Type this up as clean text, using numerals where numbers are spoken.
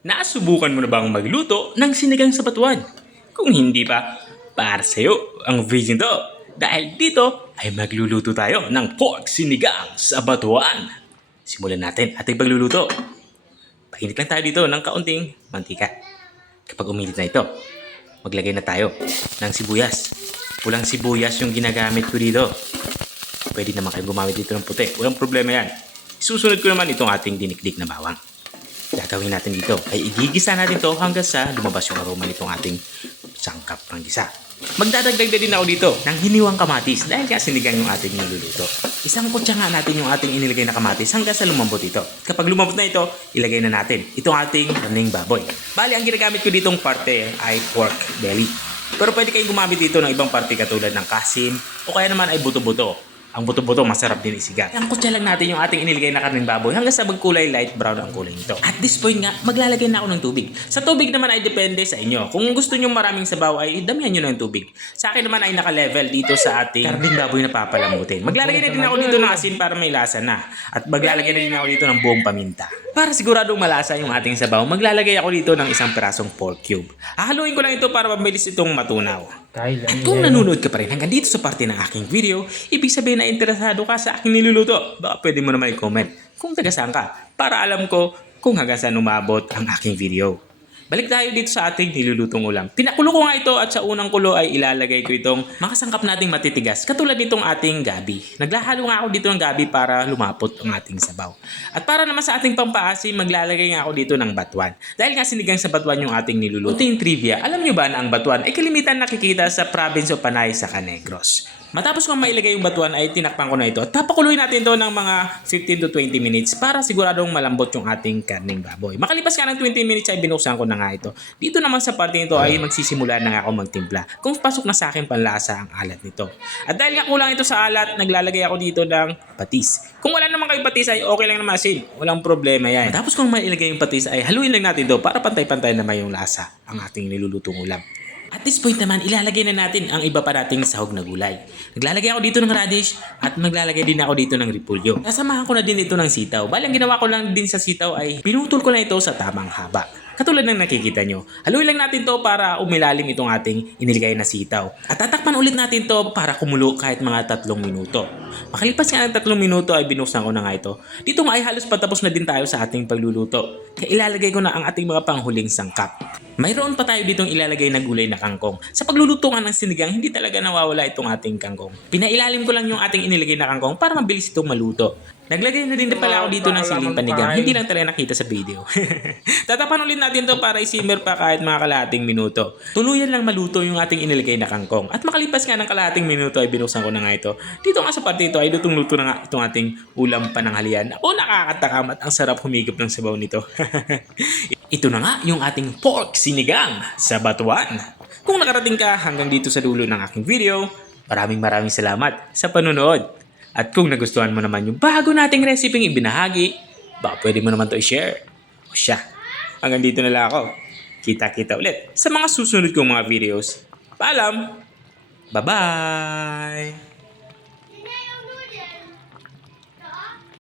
Nasubukan mo na bang magluto ng sinigang sa batuan? Kung hindi pa, para sa'yo ang video to. Dahil dito ay magluluto tayo ng pork sinigang sa batuan. Simulan natin ating pagluluto. Painit lang tayo dito ng kaunting mantika. Kapag umilit na ito, maglagay na tayo ng sibuyas. Pulang sibuyas yung ginagamit ko dito. Pwede naman kayo gumamit dito ng puti. Walang problema yan. Susunod ko naman itong ating dinikdik na bawang. Gagawin natin dito ay igigisa natin to hanggang sa lumabas yung aroma nitong ating sangkap ng gisa. Magdadagdag na din ako dito ng hiniwang kamatis dahil nga sinigang yung ating niluluto. Isang kutsa nga natin yung ating inilagay na kamatis hanggang sa lumambot ito. Kapag lumambot na ito, ilagay na natin itong ating karneng baboy. Bali, ang ginagamit ko ditong parte ay pork belly. Pero pwede kayong gumamit dito ng ibang parte katulad ng kasim o kaya naman ay buto-buto. Ang buto-buto masarap din isigat. Ang kutsa lang natin yung ating inilagay na karneng baboy hanggang sa magkulay light brown ang kulay nito. At this point nga, maglalagay na ako ng tubig. Sa tubig naman ay depende sa inyo. Kung gusto nyo maraming sabaw ay damihan nyo ng tubig. Sa akin naman ay naka-level dito sa ating karneng baboy na papalambutin. Maglalagay na din ako dito ng asin para may lasa na. At maglalagay na din ako dito ng buong paminta. Para siguradong malasa yung ating sabaw, maglalagay ako dito ng isang pirasong pork cube. Hahaluin ko lang ito para mabilis itong matunaw. At kung nanonood ka pa rin hanggang dito sa parte ng aking video, ibig sabihin na interesado ka sa aking niluluto. Baka pwede mo naman i-comment kung taga saan ka para alam ko kung hanggang saan umabot ang aking video. Balik tayo dito sa ating nilulutong ulam. Pinakulo ko nga ito at sa unang kulo ay ilalagay ko itong makasangkap nating matitigas katulad nitong ating gabi. Naglahalo nga ako dito ng gabi para lumapot ang ating sabaw. At para naman sa ating pampaasim, maglalagay nga ako dito ng batuan. Dahil nga sinigang sa batuan yung ating niluluto. Unting trivia, alam nyo ba na ang batuan ay kalimitan nakikita sa province of Panay sa Canegros. Matapos kong mailagay yung batuan ay tinakpan ko na ito at papakuluin natin ito ng mga 15 to 20 minutes para siguradong malambot yung ating karneng baboy. Makalipas ka ng 20 minutes ay binuksan ko na nga ito. Dito naman sa parte nito ay magsisimula na nga ako magtimpla kung pasok na sa akin panlasa ang alat nito. At dahil nga kulang ito sa alat, naglalagay ako dito ng patis. Kung wala naman kayo patis ay okay lang naman asin. Walang problema yan. Matapos kong mailagay yung patis ay haluin lang natin ito para pantay-pantay naman yung lasa ang ating nilulutong ulam. At this point naman, ilalagay na natin ang iba pa nating sahog na gulay. Naglalagay ako dito ng radish at maglalagay din ako dito ng repolyo. Kasamahan ko na din ito ng sitaw. Bali, ang ginawa ko lang din sa sitaw ay pinutol ko na ito sa tamang haba. Katulad ng nakikita nyo. Haluin lang natin to para umilalim itong ating iniligay na sitaw. At tatakpan ulit natin to para kumulo kahit mga 3 minuto. Makalipas nga ng 3 minuto ay binuksan ko na nga ito. Dito nga ay halos patapos na din tayo sa ating pagluluto. Kaya ilalagay ko na ang ating mga panghuling sangkap. Mayroon pa tayo ditong ilalagay na gulay na kangkong. Sa pagluluto nga ng sinigang, hindi talaga nawawala itong ating kangkong. Pinailalim ko lang yung ating inilagay na kangkong para mabilis itong maluto. Naglagay na din pala ako dito ng siling panigang. Hindi lang talaga nakita sa video. Tatapan ulit natin to para isimmer pa kahit mga kalahating minuto. Tuluyan lang maluto yung ating inilagay na kangkong. At makalipas nga ng kalahating minuto ay binuksan ko na nga ito. Dito nga sa parte ito ay lutong-luto na nga itong ating ulam pananghalian. Ako nakakatakam at ang sarap humigop ng sabaw nito. Ito na nga yung ating pork sinigang sa batuan. Kung nakarating ka hanggang dito sa dulo ng aking video, maraming salamat sa panonood. At kung nagustuhan mo naman yung bago nating resepeng ibinahagi, baka pwede mo naman to i-share. O siya, hanggang dito na lang ako. Kita-kita ulit sa mga susunod kong mga videos. Paalam! Bye-bye!